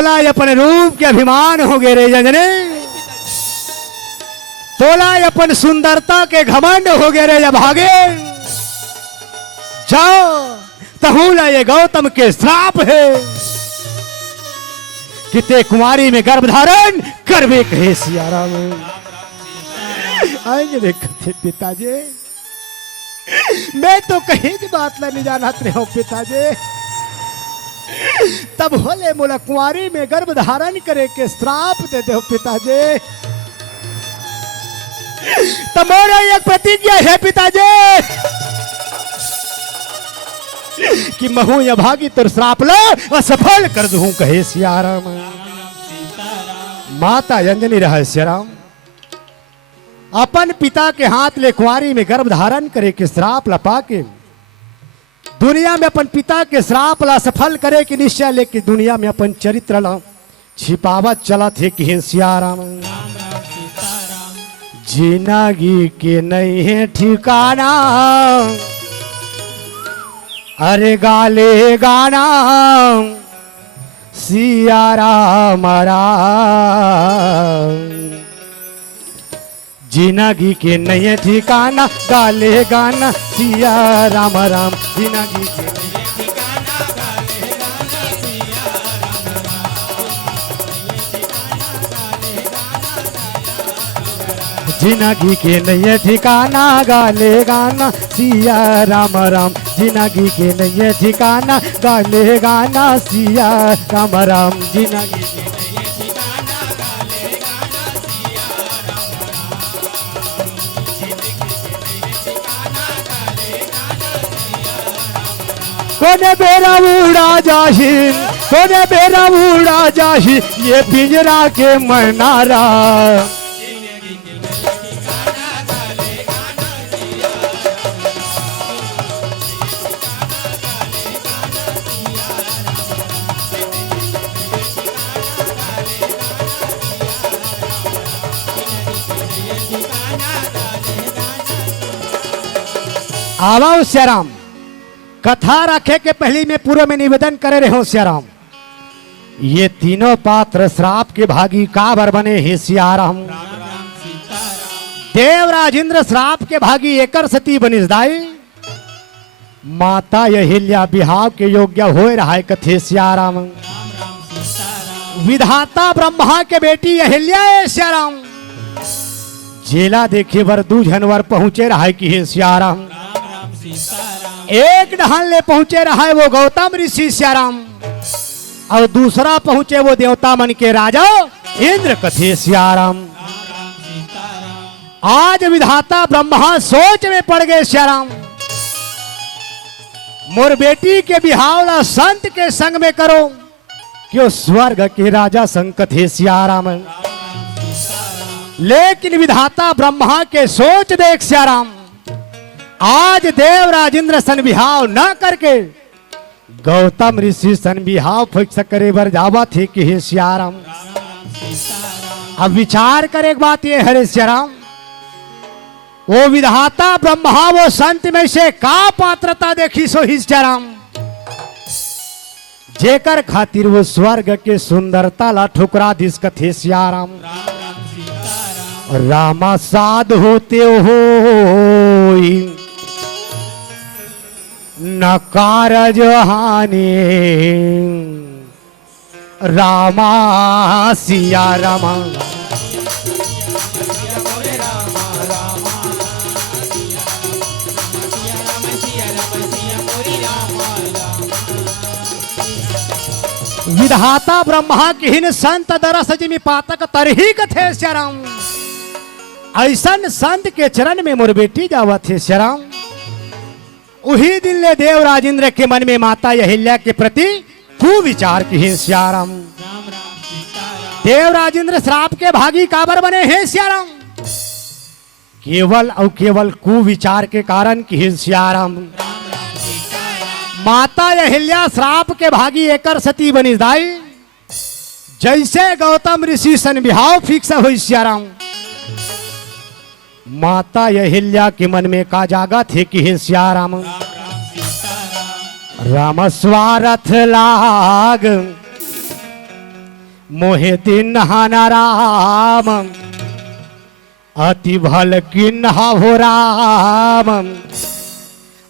तोला अपन रूप के अभिमान हो गए रे जंजने, तोला अपन सुंदरता के घमंड हो गए रे जब भागे। जाओ तहूला ये गौतम के श्राप है कि ते कुमारी में गर्भ धारण करवे कहे सियाराम। आएंगे देखते पिताजी, मैं तो कहीं की बात नहीं जानत रहे हो पिताजी। तब होले मोला कुंवारी में गर्भ धारण करे के श्राप दे दो पिताजी। तब मोरा एक प्रतिज्ञा है पिताजी कि महू या भागी तुर श्राप लो और सफल कर दूं कहे सियाराम। माता अंजनी रहस्य राम अपन पिता के हाथ ले कुंवारी में गर्भ धारण करे के श्राप लपा के दुनिया में अपन पिता के श्राप ला सफल करे के निश्चय लेके दुनिया में अपन चरित्र ला छिपावत चला थे कि सियाराम। जिंदगी के नहीं है ठिकाना, अरे गाले गाना सियाराम राम। जिंदगी के नए ठिकाना गाले गाना सिया राम राम। जिंदगी के नए ठिकाना गाले गाना सिया राम राम। जिंदगी के नए ठिकाना गाले गाना सिया राम राम। जिंदगी के नए ठिकाना गाले गाना सिया राम राम। जिंदगी के कोने बेरा उड़ा जाही, कोने बेरा उड़ा जाही ये पिंजरा के मनारा। आवाओ श्याराम, कथा रखे के पहले में पूर्व में निवेदन करे रहे हो श्याराम। ये तीनों पात्र श्राप के भागी काबर बने हे सियाराम। देव राजेंद्र श्राप के भागी एकर सती बनिस दाई। माता अहिल्या बिहाव के योग्य हो रहा है कथे सियाराम। विधाता ब्रह्मा के बेटी अहिल्या है सियाराम। जेला देखे वर दू जनवर पहुंचे रहा है कि हे सियाराम। एक ढहान ले पहुंचे रहा है वो गौतम ऋषि सियाराम और दूसरा पहुंचे वो देवता मन के राजा इंद्र कथे सियाराम। आज विधाता ब्रह्मा सोच में पड़ गए सियाराम। मोर बेटी के बिहावला संत के संग में करो क्यों स्वर्ग के राजा संग कथे सियाराम। लेकिन विधाता ब्रह्मा के सोच देख सियाराम। आज देव राजेंद्र सन बिहाव न करके गौतम ऋषि सन बिहाव फिक्स करे बर जावा थे कि हे सियाराम। अब विचार करे बात ये हरे सियाराम, वो विधाता ब्रह्मा वो संत में से का पात्रता देखी सो ही सियाराम। जेकर खातिर वो स्वर्ग के सुंदरता ला ठुकरा दिस कथे सियाराम। रामा साध होते हो न कारज हानि, रामा सिया रामा। विधाता ब्रह्मा किहिन संत दरस जिमि पातक तरही कथे श्याराम। ऐसन संत के चरण में मोर बेटी जावत है श्याराम। उही दिन ले देव राजेंद्र के मन में माता अहिल्या के प्रति कुविचार किए श्याराम। देव राजेंद्र श्राप के भागी काबर बने हैं श्याराम। केवल और केवल कुविचार के कारण किए श्याराम। माता अहिल्या श्राप के भागी एकर सती बनी दाई। जैसे गौतम ऋषि सन बिहाव फिक्स हो श्याराम। माता अहिल्या के मन में का जागा थे कि हे सियाराम। राम स्वार्थ लाग मोहे दिन नहाना राम अति भल किन्हा हो राम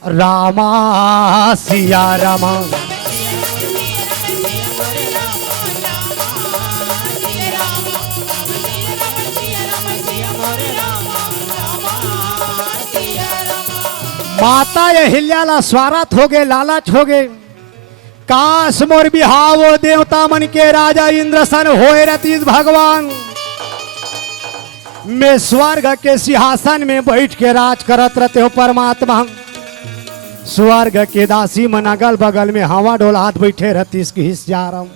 रामा सिया रामा माता अहिल्याला स्वार्थ हो गए, लालच हो गए। काश मोर बिहावो देवता मन के राजा इंद्र सन होए रतीश भगवान, मैं स्वर्ग के सिंहासन में बैठ के राज करत रहते हो परमात्मा। स्वर्ग के दासी मन अगल बगल में हवा डोलात बैठे रतीश की हिस्याराम।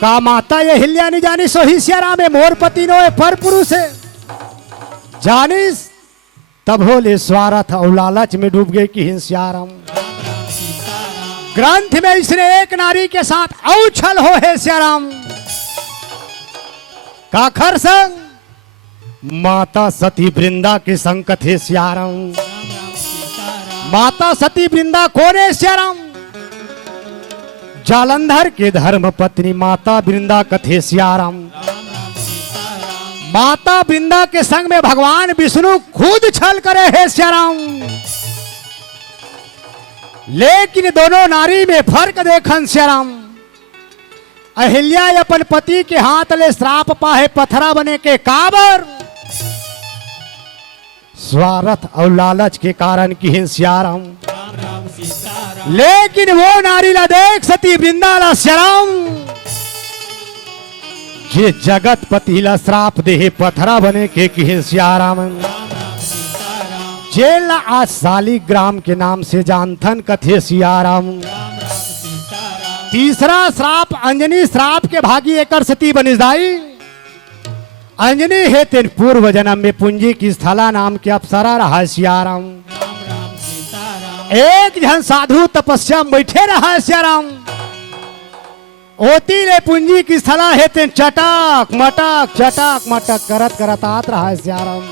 का माता अहिल्या नहीं जानी सो हिस्याराम में मोर पति नो पर पुरुष है जानिस, तब होले स्वार्थ और लालच में डूब गए कि हिंस्याराम। ग्रंथ में इसने एक नारी के साथ औछल हो है श्याराम। काखर संग माता सती वृंदा के संग कथे श्याराम। माता सती वृंदा कौन है श्याराम? जालंधर के धर्म पत्नी माता वृंदा कथे श्याराम। माता वृंदा के संग में भगवान विष्णु खुद छल करे है श्याराम। लेकिन दोनों नारी में फर्क देखन श्याराम। अहिल्या अपन पति के हाथ ले श्राप पाहे पथरा बने के काबर, स्वार्थ और लालच के कारण की हिंस्याराम। लेकिन वो नारी ला देख सती वृंदा ला श्याराम, जे जगत पति ला श्राप दे पथरा बने के की हिंस्याराम। जेल आज शालिग्राम के नाम से जानथन कथे सियाराम। तीसरा श्राप अंजनी श्राप के भागी एकर सती बनिदाई। अंजनी है तेन पूर्व जन्म में पुंजी की स्थला नाम के अप्सरा रहा सियाराम। एक जन साधु तपस्या में बैठे रहा सियाराम। ओती ले पुंजी की स्थला है तेन चटक मटक करत करत आत रहा सियाराम।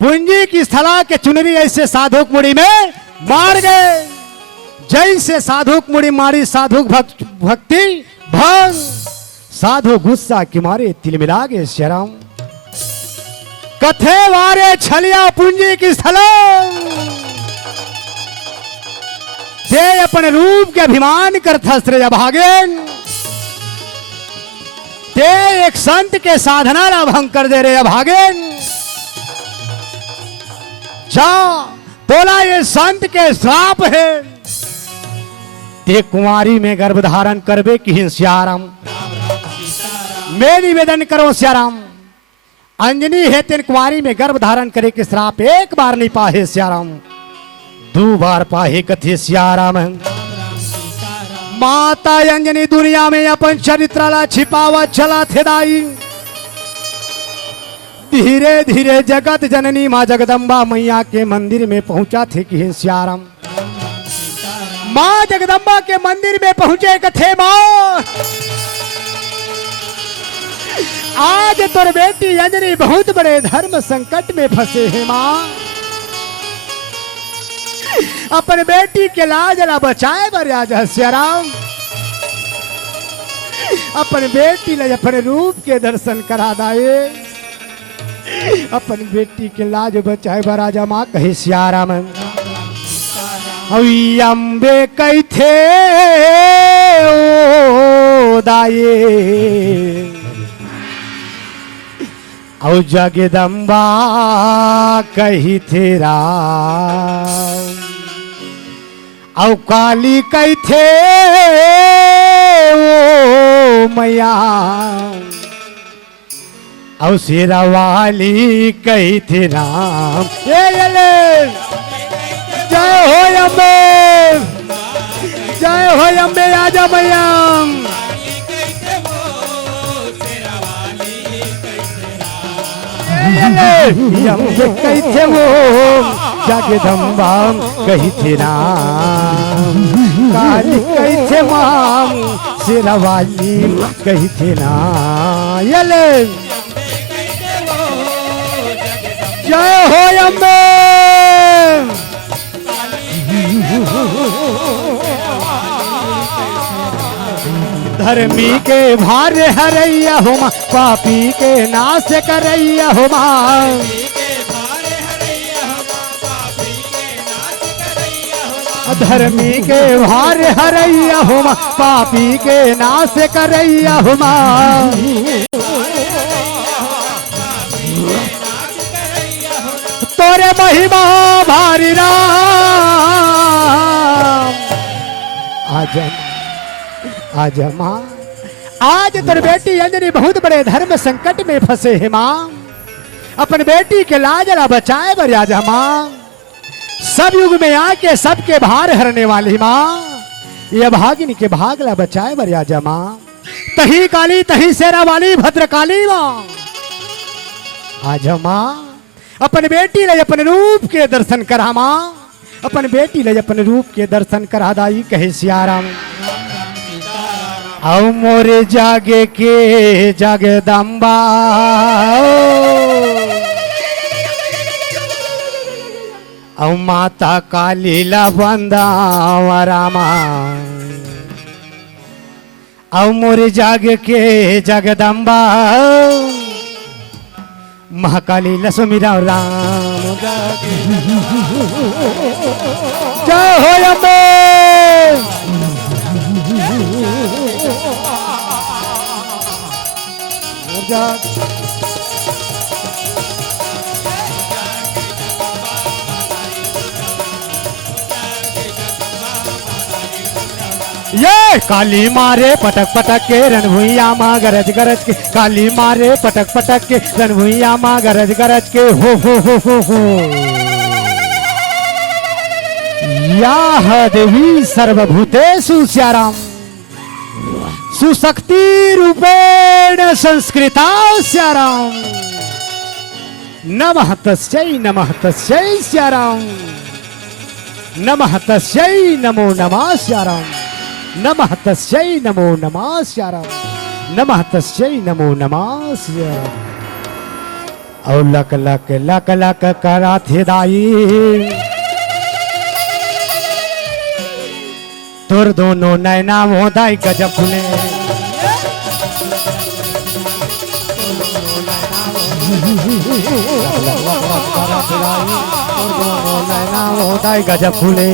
पुंजी की स्थला के चुनरी ऐसे साधुक मुड़ी में मार गए। जैसे साधुक मुड़ी मारी साधुक भक्ति भंग। साधु गुस्सा के मारे तिलमिला गए श्याराम। कथे वारे छलिया पुंजी की स्थला, जे अपन रूप के अभिमान करथा श्रेय भागेन, ते एक संत के साधना ला भंग कर दे रहे भागेन। जा तोला ये संत के श्राप है, ते कुंवारी में गर्भ धारण करबे की हिंस्याराम। मैं निवेदन करो श्याराम, अंजनी है तेन कुंवारी में गर्भ धारण करे के श्राप एक बार नहीं पाहे श्याराम, दो बार पाहे कथे श्याराम। माता अंजनी दुनिया में अपन चरित्र ला छिपावा चला थे दाई। धीरे धीरे जगत जननी माँ जगदम्बा मैया के मंदिर में पहुंचा थे कि श्याराम। माँ जगदम्बा के मंदिर में पहुंचे कथे माँ, आज तोर बेटी अंजनी बहुत बड़े धर्म संकट में फंसे हैं माँ। अपन बेटी के लाज ला बचाए बर आज श्याराम। अपन बेटी ला अपन रूप के दर्शन करा दाए। अपन बेटी के लाज बचाए बर राजा माँ कहे श्याराम। अम्बे कही थे ओ दाये, औ जगदम्बा कही थे राम। औ काली कही थे ओ मैया, औ शेरावाली कही थे राम। जय हो अम्बे, जय हो अम्बे आजा मैया। अम्बे कही थे वो जगदम्बा कही थे राम। काली कही थे माम, शेरावाली कही थे ना। यले जय हो अम्बे। धर्मी के भार हरैया हो माँ, पापी के नाश करैया हो माँ। धर्मी के भार हरैया हो माँ, पापी के नाश करैया हो माँ। तोरे महिमा भारी राम, आज माँ, आज तेरी बेटी अंजनी बहुत बड़े धर्म संकट में फंसे है माँ। अपन बेटी के लाज ला बचाए बर आज माँ। सब युग में आके सबके भार हरने वाली माँ, ये भागिनी के भाग ला बचाए बर आज माँ। तही काली तही शेरा वाली भद्रकाली माँ, आज माँ अपन बेटी ले अपन रूप के दर्शन करा माँ। अपन बेटी ले अपन रूप के दर्शन करा दाई कहे सियाराम। आओ मोरे जागे के जगदम्बा, औ माता काली ला बंदावा रामा। औ मोरे जागे के जगदम्बा, महाकाली लक्ष्मीरा राम जागे। जय हो अम्बे। ये काली मारे पटक पटक के रणभुइया माँ गरज गरज के, काली मारे पटक पटक के रणभुइया माँ गरज गरज के। हो या देवी सर्वभूतेषु स्याराम, सुशक्ति रूपेण संस्कृता स्याराम। नमः तस्यै स्याराम, नमः तस्यै नमो नमः स्याराम, नमः तस्यै नमो नमः स्याराम, नमः तस्यै नमो नमः स्याराम। और लक लक लक लक करा थे दाई, तोर दोनों नैना मोदाई गजब खुले। नैना मोदाई गजब खुले।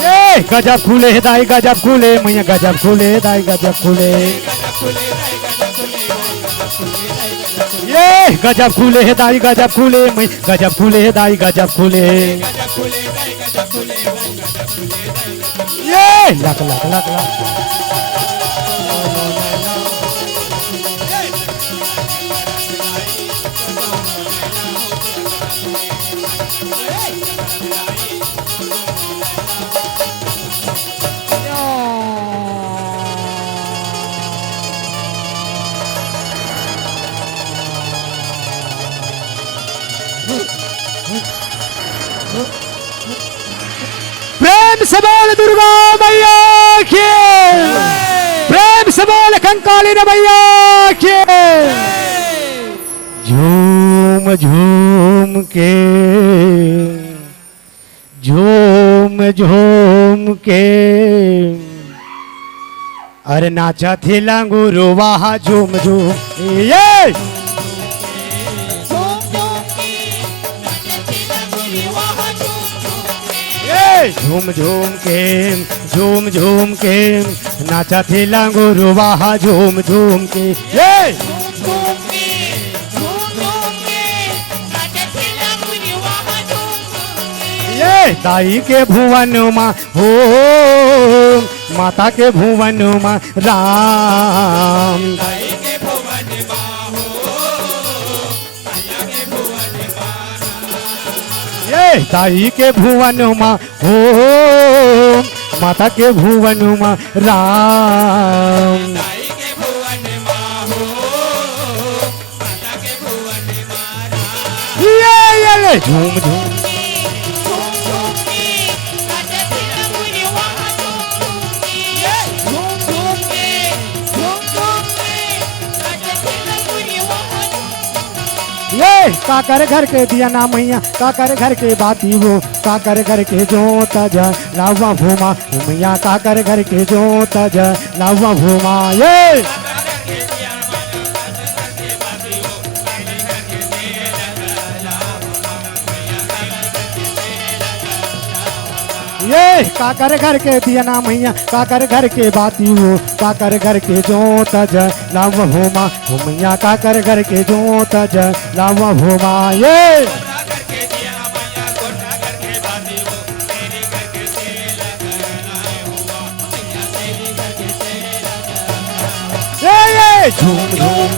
ये गजब खुले दाई गजब खुले, मैया गजब खुले दाई गजब खुले। ये गजब खुले है दाई गजब खुले, मैं गजब खुले है दाई गजब खुले। ये लक लक लक लक प्रेम से बोल दुर्गा मैया की, प्रेम से बोल कंकाली मैया की। झूम झूम के, झूम झूम के, अरे नाचा थे लंगूरो वहा झूम झूम। ये झूम झूम के नाचा थे लंगूरो वहा झूम झूम के। ये ये दाई के भुवन माँ हो, माता के भुवन माँ राम। ये दाई के भुवन माँ हो, माता के भुवन माँ राम। ये झूम झूम काकर घर के दिया ना मैया काकर घर के बाती वो काकर घर के जो तज लावा भूमा मैया काकर घर के जो तज लावा भूमा ये काकर घर के दिया ना मैया काकर घर के बाती हो काकर घर के जो तज लाव भूमा मैया काकर घर के जो तज लाव भूमा ये झूम झूम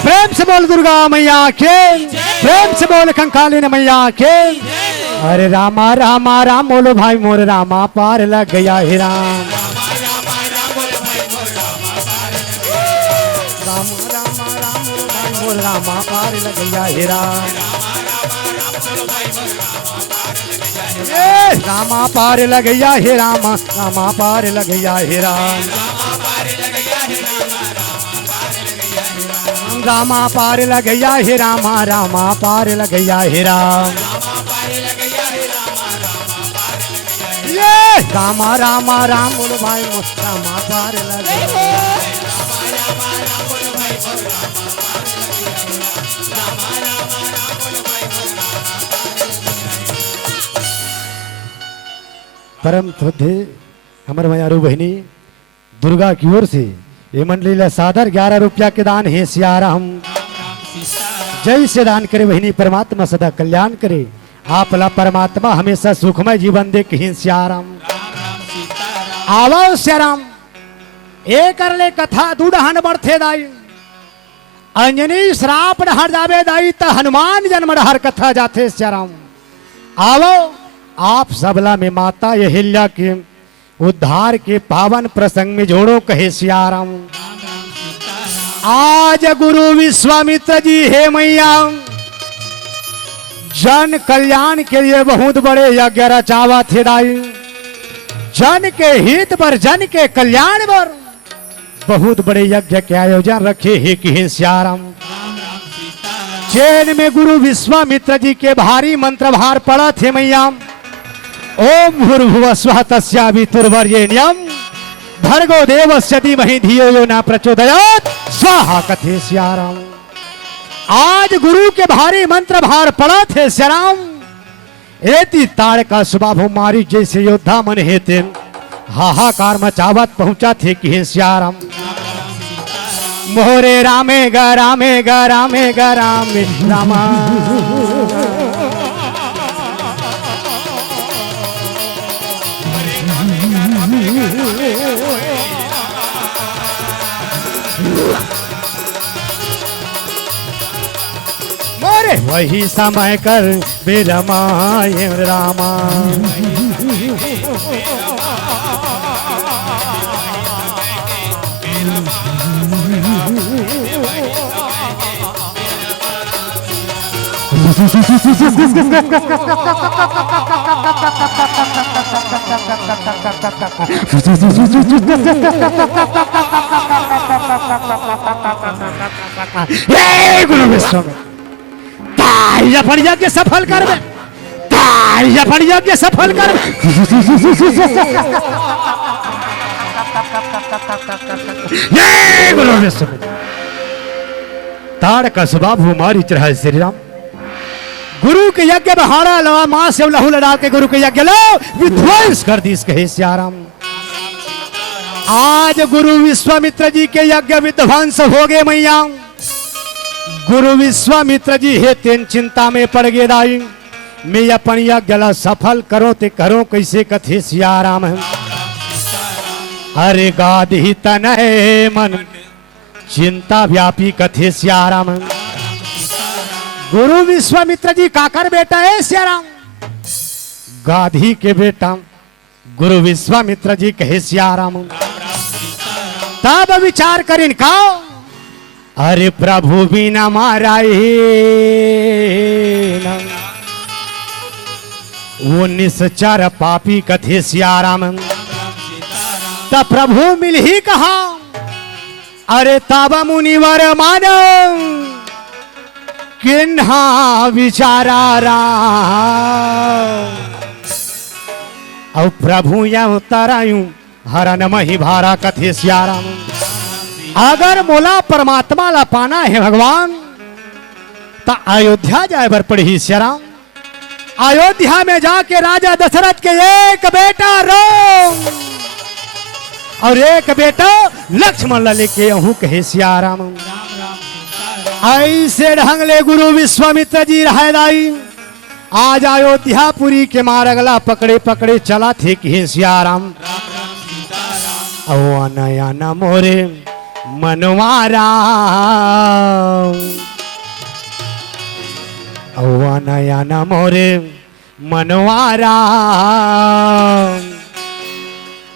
प्रेम से बोल दुर्गा मैया के प्रेम से बोल कंकालिन मैया के अरे रामा रामा राम बोलो भाई मोर रामा पार लग गया हे राम राम रामा राम बोलो भाई मोर रामा पार लग गया हे राम रामा पार लग गया हे रामा रामा पार लग गया हे राम रामा पार लग गया हे रामा रामा पार लग गया हे राम ये रामा रामा राम बोलो भाई रामा पार लग गया परम श्रद्धे हमारे मयारू बहनी दुर्गा की ओर से ये मंडली सादर 11 रुपया के दान है सियाराम जय से दान करे बहनी परमात्मा सदा कल्याण करे आप ला परमात्मा हमेशा सुखमय जीवन दे कहीं सियाराम आवो सियाराम ए कर ले कथा दूढ़हन बढ़थे दाई अंजनी श्राप हर जावे दाई त हनुमान जन्म हर कथा जाथे सियाराम आवो आप सबला में माता अहिल्या के उद्धार के पावन प्रसंग में जोड़ो कहे सियाराम आज गुरु विश्वामित्र जी हे मैया जन कल्याण के लिए बहुत बड़े यज्ञ रचावा थे दाई जन के हित पर जन के कल्याण पर बहुत बड़े यज्ञ के आयोजन रखे हे कि सियाराम चैन में गुरु विश्वामित्र जी के भारी मंत्र भार पड़ा थे मैया ओम भूर्भुवः स्वः तस्यावितुर्वरेण्यं भर्गो देवस्य धीमहि धियो यो न प्रचोदयात् स्वाहा कथे सियाराम आज गुरु के भारी मंत्र भार पड़ा थे सियाराम एति ताड़ का स्वभाव मारी जैसे योद्धा मन हेते हाहाकार मचावत पहुंचा थे कि सियाराम मोरे रामे गा रामे गा रामे गा रामे रामा मोरे वही समय कर बेरमाय रामा गुरु विश्व तारिया पड़िया के सफल कर तारिया पड़िया के सफल कर ये गुरु विश्व ताड़ का स्वभाव हमारी चढ़ाई श्री राम गुरु के यज्ञ में हाड़ा लगा मां से लहू लड़ा के गुरु के यज्ञ लो विध्वंस कर दी कहे सियाराम आज गुरु विश्वामित्र जी के यज्ञ विध्वंस हो गए मैया गुरु विश्वामित्र जी हे तेन चिंता में पड़ गए दाई मैं अपन यज्ञ ला सफल करो ते करो कैसे कथे सियाराम अरे गाधी तन मन चिंता व्यापी कथे सियाराम गुरु विश्वामित्र जी काकर बेटा है सियाराम गाधी के बेटा गुरु विश्वामित्र जी कहे सियाराम तब विचार कर इनका अरे प्रभु बिना माराई वो निश्चर पापी कथे सियाराम। तब प्रभु मिल ही कहा अरे ताबा मुनिवर मानो किन्हा विचारा और प्रभु या उतरायू हरन मही भारा कथे सियाराम। अगर मोला परमात्मा ला पाना है भगवान तो अयोध्या जाए बर पड़ी सियाराम। अयोध्या में जाके राजा दशरथ के एक बेटा राम और एक बेटा लक्ष्मण ला लेके अहू कहे सियाराम। ऐसे ढंग ले गुरु विश्वामित्र जी रहदाई आज अयोध्यापुरी के मारगला पकड़े पकड़े चला थे कि सियाराम। नया न मोरे मनवारा नया न मोरे मनवारा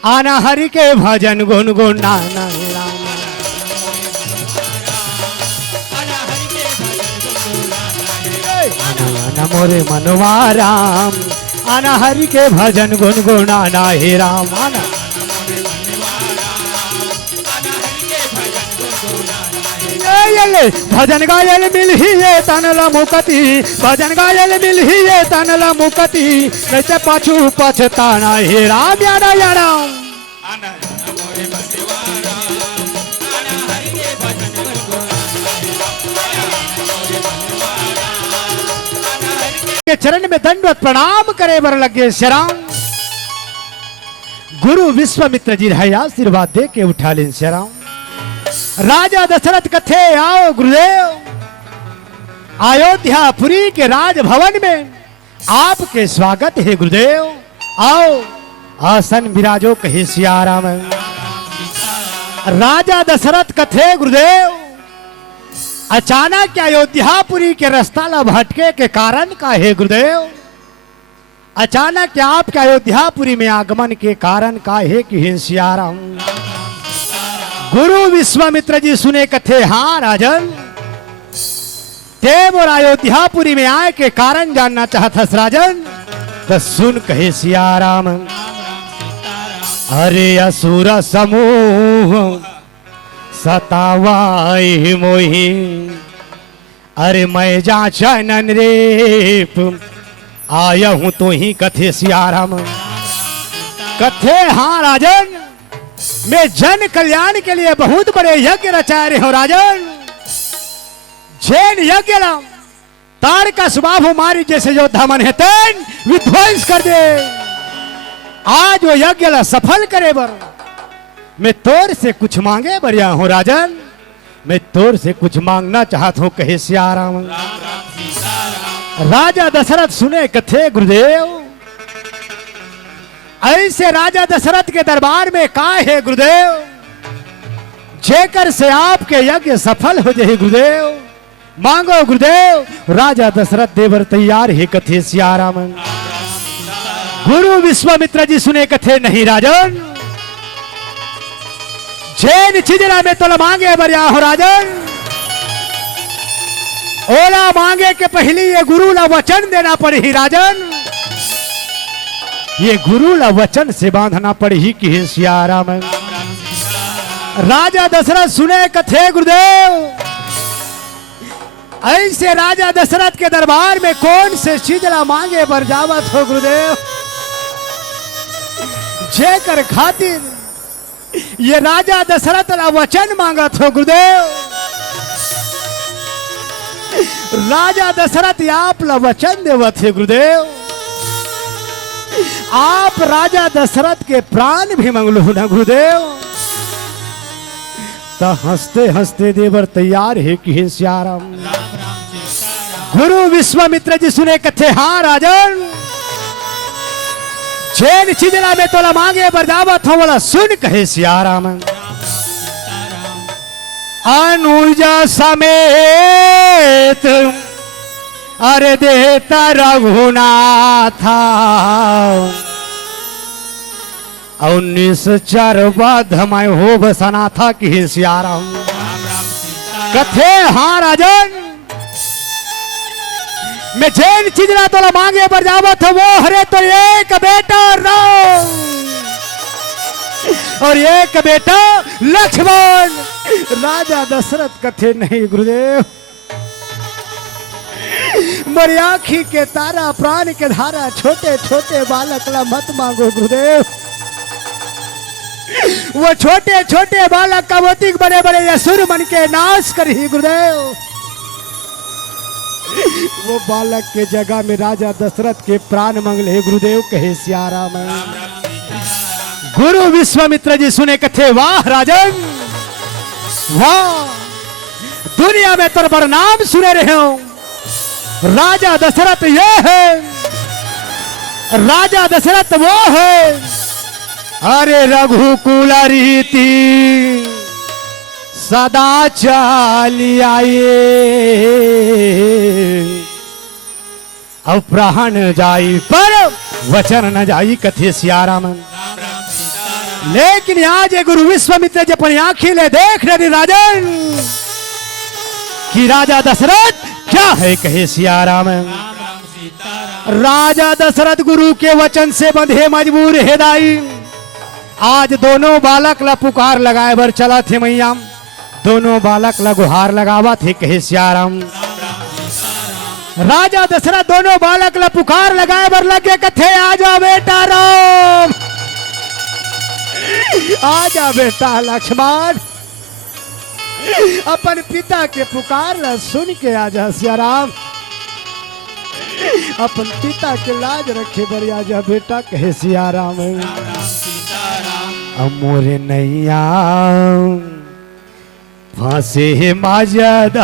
आना हरि के भजन गुनगुनाना आना मोरे मनवाराम आना हरि के भजन गुनगुनाना हे राम। आना भजन गायल मिल ही ये तनला मुकती भजन गायल मिल ही ये तनला मुकती कैसे पाछू पछताना हे राम यारा यारा। के चरण में दंडवत प्रणाम करे बर लगे शराम। गुरु विश्वामित्र जी रहे आशीर्वाद दे के उठा लें शराम। राजा दशरथ कथे आओ गुरुदेव अयोध्यापुरी के राजभवन में आपके स्वागत है गुरुदेव। आओ आसन विराजो कहे सियाराम। राजा दशरथ कथे गुरुदेव अचानक अयोध्यापुरी के रास्ता ला भटके के कारण का है गुरुदेव। अचानक आपके अयोध्यापुरी में आगमन के कारण का है कि हे सियाराम। गुरु विश्वामित्र जी सुने कथे हाँ राजन देव और अयोध्यापुरी में आए के कारण जानना चाहता राजन। तो सुन कहे सियाराम। अरे असुर समूह सतावाई मोही अरे मैं जा चनन रेप आया हूं तो ही कथे सियाराम। कथे हाँ राजन मैं जन कल्याण के लिए बहुत बड़े यज्ञ रचा रहे हो राजन। जैन यज्ञ तार का स्वभाव हमारी जैसे योद्धा मन है तेन विध्वंस कर दे। आज वो यज्ञ ला सफल करे बर मैं तोर से कुछ मांगे बरिया हूं राजन। मैं तोर से कुछ मांगना चाहता हूं कहे सियाराम। राजा दशरथ सुने कथे गुरुदेव ऐसे राजा दशरथ के दरबार में का है गुरुदेव जेकर से आपके यज्ञ सफल हो जाए गुरुदेव। मांगो गुरुदेव। राजा दशरथ देवर तैयार है कथे सियाराम। गुरु विश्वामित्र जी सुने कथे नहीं राजन जैन चिजरा में तो मांगे बरिया हो राजन। ओला मांगे के पहले ये गुरु ला वचन देना पड़ी राजन। ये गुरु ला वचन से बांधना पड़ी कि हे सियाराम। राजा दशरथ सुने कथे गुरुदेव ऐसे राजा दशरथ के दरबार में कौन से चिजरा मांगे बर जावत हो गुरुदेव जेकर खातिर ये राजा दशरथ ला वचन मांगत हो गुरुदेव। राजा दशरथ आप ला वचन देवत है गुरुदेव। आप राजा दशरथ के प्राण भी मंगलो ना गुरुदेव। तो हंसते हंसते देवर तैयार है कि हे सियाराम। गुरु विश्वामित्र जी सुने कथे हाँ राजन जैन चिजरा में तोला मांगे बरदावत हो बोला सुन कहे सियाराम। अनुजा समेत अरे देता रघुनाथा 19 चार बाद हमारे हो बसना था कि सियाराम। कथे हाँ राजन, मैं जैन चिजरा तोला मांगे पर जावत वो हरे तो एक बेटा राम और एक बेटा लक्ष्मण। राजा दशरथ कथे नहीं गुरुदेव, मेरी आँखी के तारा प्राण के धारा, छोटे छोटे बालक ला मत मांगो गुरुदेव। वो छोटे छोटे बालक का मोतिक बड़े बड़े असुर मन के नाश करी गुरुदेव। वो बालक के जगह में राजा दशरथ के प्राण मंगले गुरुदेव कहे सियाराम। गुरु विश्वामित्र जी सुने कथे वाह राजन वाह, दुनिया में तो बड़ नाम सुने रहे हो। राजा दशरथ ये है, राजा दशरथ वो है। अरे रघुकुल रीति सदा चाली आए, अब प्राण जाई पर वचन न जाई कथे सियाराम। लेकिन आज गुरु विश्वामित्र जी अपनी आंखें ले देख रहे राजन कि राजा दशरथ क्या है कहे सियाराम। राजा दशरथ गुरु के वचन से बंधे मजबूर है दाई। आज दोनों बालक ला पुकार लगाए बर चला थे मैया, दोनों बालक ला गुहार लगावा थे कहे सियाराम। राजा दशरथ दोनों बालक ला पुकार लगाए बर लगे कथे आजा बेटा राम, आजा बेटा लक्ष्मण। अपन पिता के पुकार ला सुन के आजा सियाराम, अपन पिता के लाज रखे बर आजा बेटा कहे सियाराम। मोरे नैया फांसे मजधार,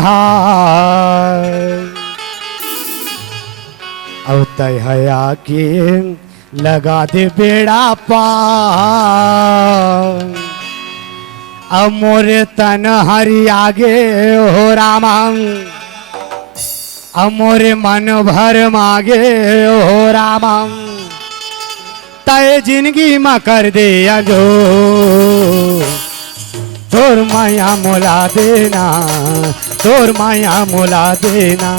अब तय हया के लगा दे बेड़ा पार। अब मोरे तन हरि आगे हो रामा, अब मोरे मन भर मांगे हो रामा। तय जिंदगी में कर दे जो तोर माया मोला देना, तोर माया मोला देना,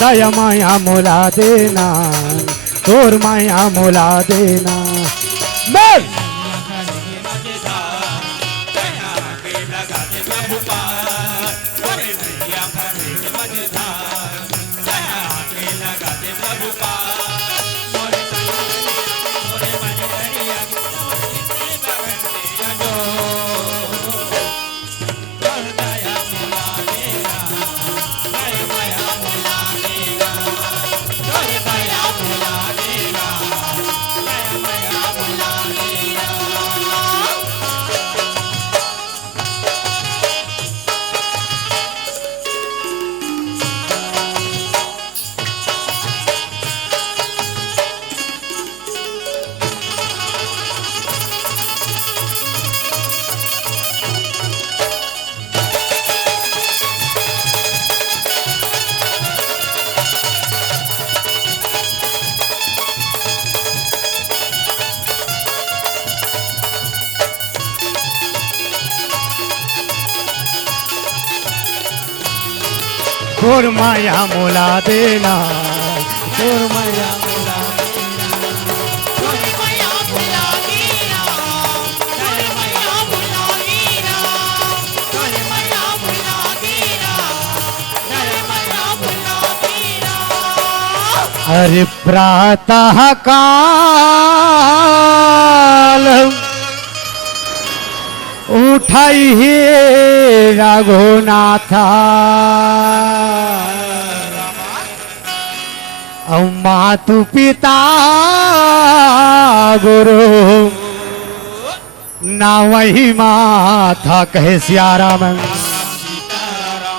दया माया मोला देना, तोर माया मोला देना। मैं तोर माया मोला देना, तोर माया मोला देना, तोर माया मोला देना, तोर माया मोला देना, तोर माया मोला देना, तोर माया मोला देना। अरे प्रातः काल उठाई हे रघुनाथा, मातु पिता गुरु ना वही माथा कहे सियाराम।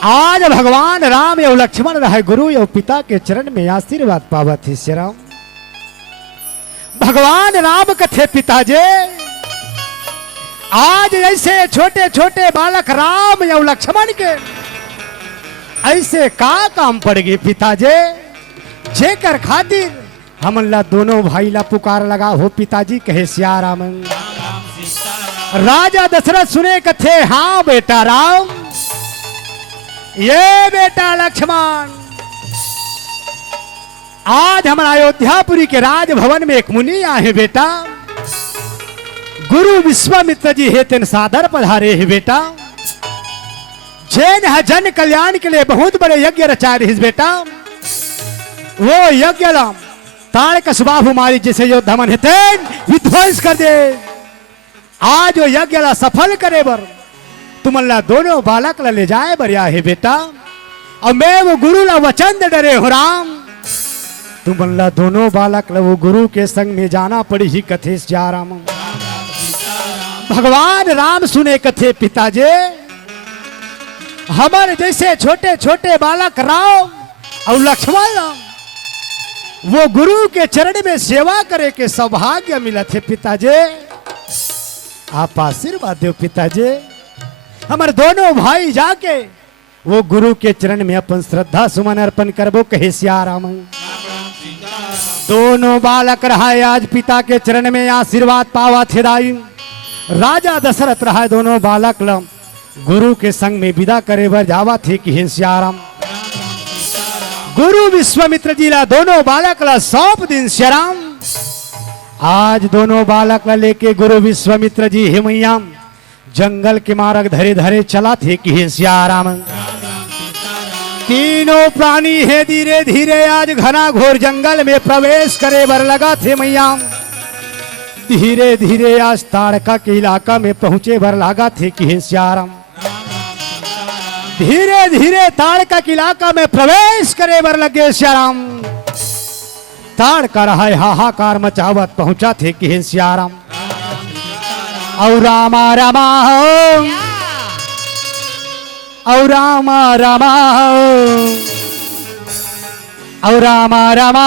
आज भगवान राम एवं लक्ष्मण रहे गुरु एवं पिता के चरण में आशीर्वाद पावत ही सियाराम। भगवान राम कथे पिताजी आज ऐसे छोटे छोटे बालक राम एवं लक्ष्मण के ऐसे का काम पड़ गई पिताजी, जेकर खातिर हमन ला दोनों भाई ला पुकार लगा हो पिताजी कहे सियाराम। राजा दशरथ सुने कथे हाँ बेटा राम, ये बेटा लक्ष्मण, आज हमारा अयोध्यापुरी के राजभवन में एक मुनि आए हैं बेटा। गुरु विश्वामित्र जी है तेन सादर पधारे है बेटा। जैन है जन कल्याण के लिए बहुत बड़े यज्ञ रचा रहे बेटा। वो यज्ञ ताड़ का स्वभाव हमारी जैसे योद्धा मन है विध्वंस कर दे। आज वो यज्ञ सफल करे बर तुमल्ला दोनों बालक ला ले जाए बरिया है बेटा। और मैं वो गुरु ला वचन दे डरे हो राम, तुमल्ला दोनों बालक ला वो गुरु के संग में जाना पड़ी ही कथे जा राम। भगवान राम सुने कथे पिताजी, हमारे जैसे छोटे छोटे बालक राम और लक्ष्मण वो गुरु के चरण में सेवा करे के सौभाग्य मिला थे पिताजी। आप आशीर्वाद दो पिताजी। हमारे दोनों भाई जाके वो गुरु के चरण में अपन श्रद्धा सुमन अर्पण करबो कहे सिया राम। दोनों बालक रहा आज पिता के चरण में आशीर्वाद पावा थे दाई। राजा दशरथ रहा दोनों बालक लम गुरु के संग में विदा करे बर जावा थे कि हे सिया राम। गुरु विश्वामित्र जी ला दोनों बालक ला 100 दिन सिया राम। आज दोनों बालक ला लेके गुरु विश्वामित्र जी हिमैया जंगल के मार्ग धरे धरे चला थे कि हे सिया राम। तीनों प्राणी है धीरे धीरे आज घना घोर जंगल में प्रवेश करे बर लगा थे मैया। धीरे धीरे आज ताड़का के इलाका में पहुंचे बर लगा थे कि हे सिया राम। धीरे धीरे ताड़का के इलाका में प्रवेश करे बर लगे सिया राम। ताड़का रहा हाहाकार मचावत पहुंचा थे कि हे सिया राम। और रामा रामा और रामा रामा और रामा रामा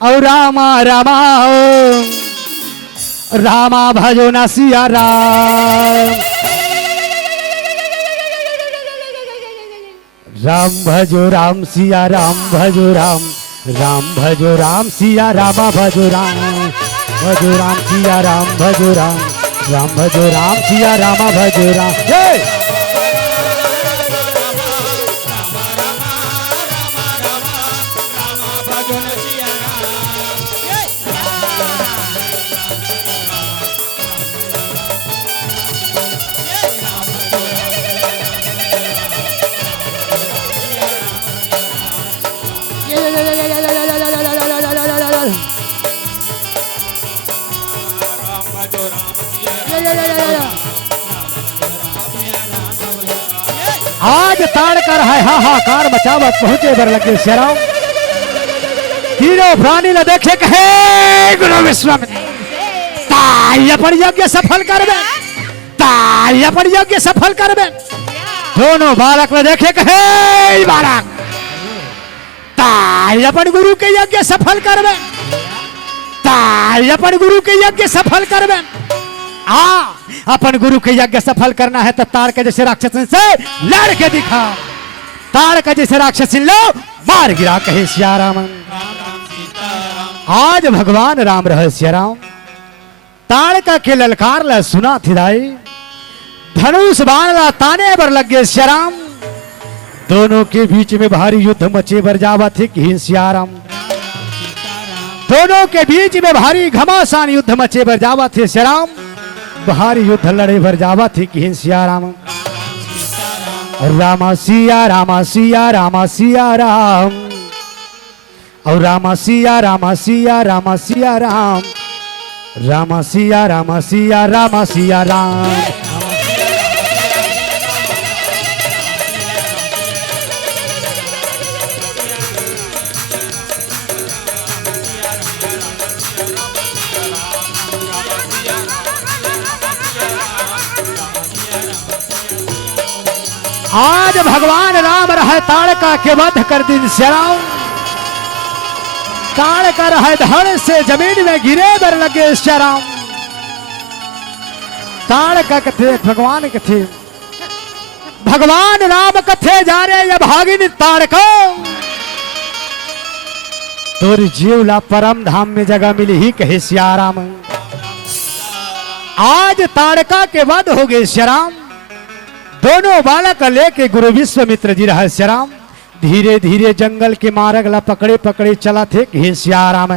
और रामा रामा रामा भजो न सिया राम। राम भजो राम सिया राम भजो राम। राम भजो राम सिया रामा भजो राम। भजो राम सिया राम भजो राम। राम भजो राम सिया रामा भजो राम। आज ताड़ कर है हाहाकार मचावत पहुंचे बर लगे शेराव। तीनों प्राणी ने देखे कहे गुरु विश्वामित्र ताई अपन यज्ञ सफल करबे। ताई अपन यज्ञ सफल करबे। दोनों बालक ने देखे कहे बालक ताई अपन गुरु के यज्ञ सफल करबे। ताई अपन गुरु के यज्ञ सफल करबे। अपन गुरु के यज्ञ सफल करना है तो ताड़ के जैसे राक्षस से लड़ के दिखा। ताड़ का जैसे राक्षस लो मार गिरा कहे सिया राम। आज भगवान राम रहे सिया राम। ताड़ का के ललकार ला सुना थी दाई। धनुष बाण ला ताने बर लगे सिया राम। दोनों के बीच में भारी युद्ध मचे बर जावा थे कि सिया राम। दोनों के बीच में भारी घमासान युद्ध मचे बर जावा थे सिया राम। भारी युद्ध लड़े भर जावा थी कि सिया राम। रामा सिया रामा सिया रामा सिया राम। और रामा सिया रामा सिया रामा सिया राम। रामा सिया रामा सिया रामा सिया राम। आज भगवान राम रहे ताड़का के वध कर दिन श्याम। ताड़का रहे धड़ से जमीन में गिरे बर लगे श्याम। ताड़का कथे भगवान कथे भगवान राम कथे जा रहे या भागिनी ताड़का। तोर जीवला परम धाम में जगह मिली ही कहे सिया राम। आज ताड़का के वध हो गए श्याम। दोनों बालक लेके गुरु विश्वामित्र जी रहस्य राम धीरे धीरे जंगल के मार्ग ला पकड़े पकड़े चला थे कि सियाराम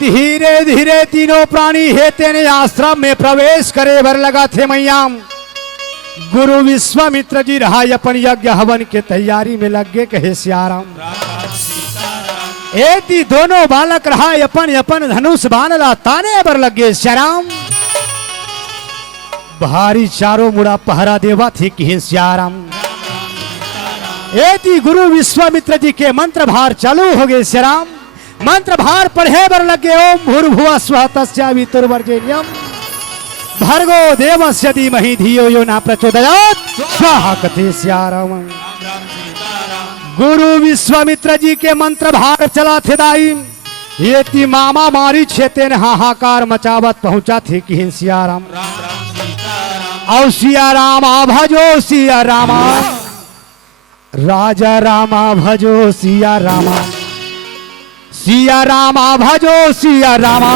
धीरे धीरे तीनों प्राणी हेते ने आश्रम में प्रवेश करे बर लगा थे मैयाम गुरु विश्वामित्र जी रहा अपन यज्ञ हवन के तैयारी में लग गए कहे सियाराम एती दोनों बालक रहा अपन अपन धनुष बाण ला ताने बर लगे सियाराम भारी चारों मुड़ा पहरा देवा थे कि सियाराम एती गुरु विश्वामित्र जी के मंत्र भार चालू हो गए सियाराम मंत्र भार पढ़े बर लगे ओम भूर्भुवः स्वः तस्यावितुर्वरेण्यं भर्गो देवस्य धीमहि धियो यो न प्रचोदयात् स्वाहा कथे सियाराम गुरु विश्वामित्र जी के मंत्र भार चला थे दाई ये मामा मारी छेते ने हाहाकार मचावत पहुंचा थे कि सियाराम औ सिया रामा भजो सिया रामा राजा रामा भजो सिया रामा सिया रामा भजो सिया रामा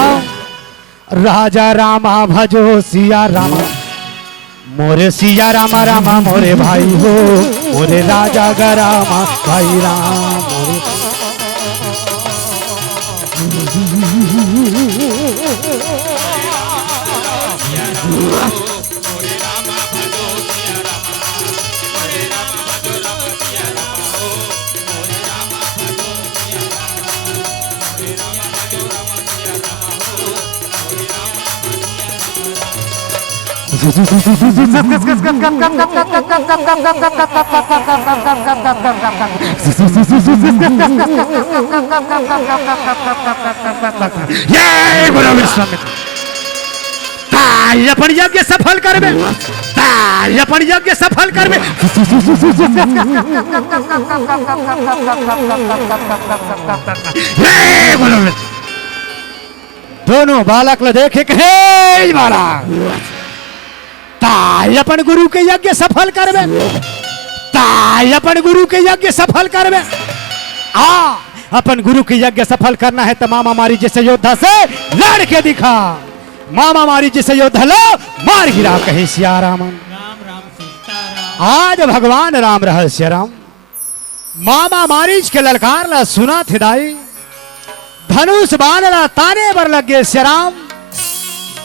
राजा रामा भजो सिया रामा मोरे सिया रामा रामा मोरे भाई हो मोरे राजा गरामा भाई राम मोरे अपन यज्ञ सफल करबे अपन यज्ञ सफल करबे दोनों बालक ल देखे कहे मारा ताई अपन गुरु के यज्ञ सफल करबे ताई अपन गुरु के यज्ञ सफल करबे अपन गुरु के यज्ञ सफल करना है तो मामा मारी जैसे योद्धा से लड़ के दिखा मामा मारी जैसे योद्धा लो मार गिरा कहे सियाराम आज भगवान राम रहस्य राम मामा मारीच के ललकार ला सुना थे दाई धनुष बाण ला ताने बर लगे सियाराम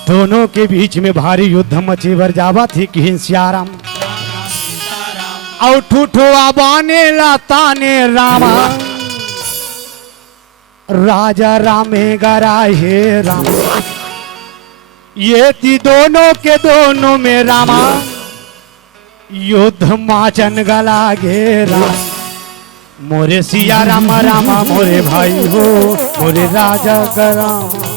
दोनों के बीच में भारी युद्ध मचे बर जावा थी कि सियाराम और ठूठुआ बाने ला ताने रामा राजा रामे गरा हे राम ये थी दोनों के दोनों में रामा युद्ध माचन गला गे राम मोरे सिया रामा रामा मोरे भाई हो मोरे राजा गराम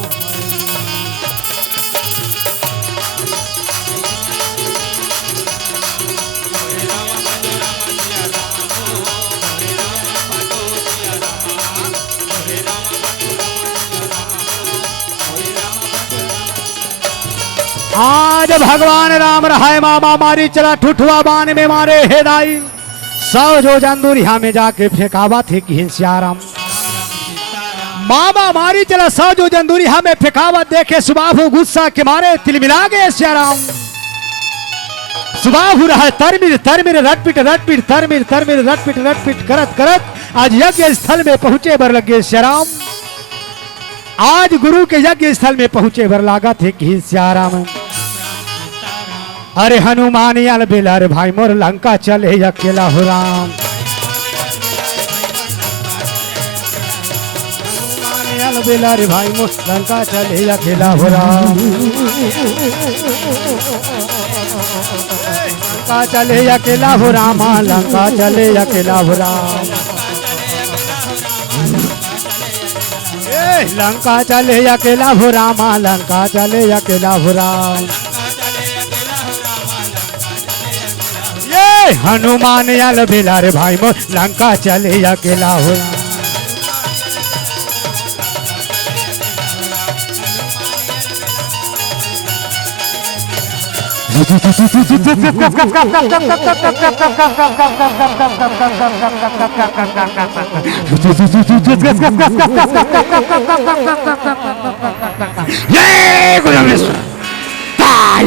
आज भगवान राम रहाय मामा मारी चला ठुठुआ बान में मारे हे दाई सौ जो जंदूरिया में जाके फेंकावा थे कि सियाराम मामा मारी चला सौ जो जंदूरिया में फेंकावत देखे सुबाहु गुस्सा के मारे तिलमिला गए सियाराम सुबाहु रहा तरमिर तरमिर रटपिट रटपिट तरमिर तरमिर रटपिट रटपिट करत करत आज यज्ञ स्थल में पहुंचे बर लगे सियाराम आज गुरु के यज्ञ स्थल में पहुंचे बर लागा थे कि सियाराम अरे हनुमान यल बेलर भाई मोर लंका चले अकेला हो राम हनुमान यल बेलर भाई मोर लंका चले अकेला हो राम लंका चले अकेला हो रामा लंका चले अकेला हो राम लंका चले अकेला हो रामा लंका चले अकेला हो राम हनुमान यल बेला रे भाई मोर लंका चले अकेला हो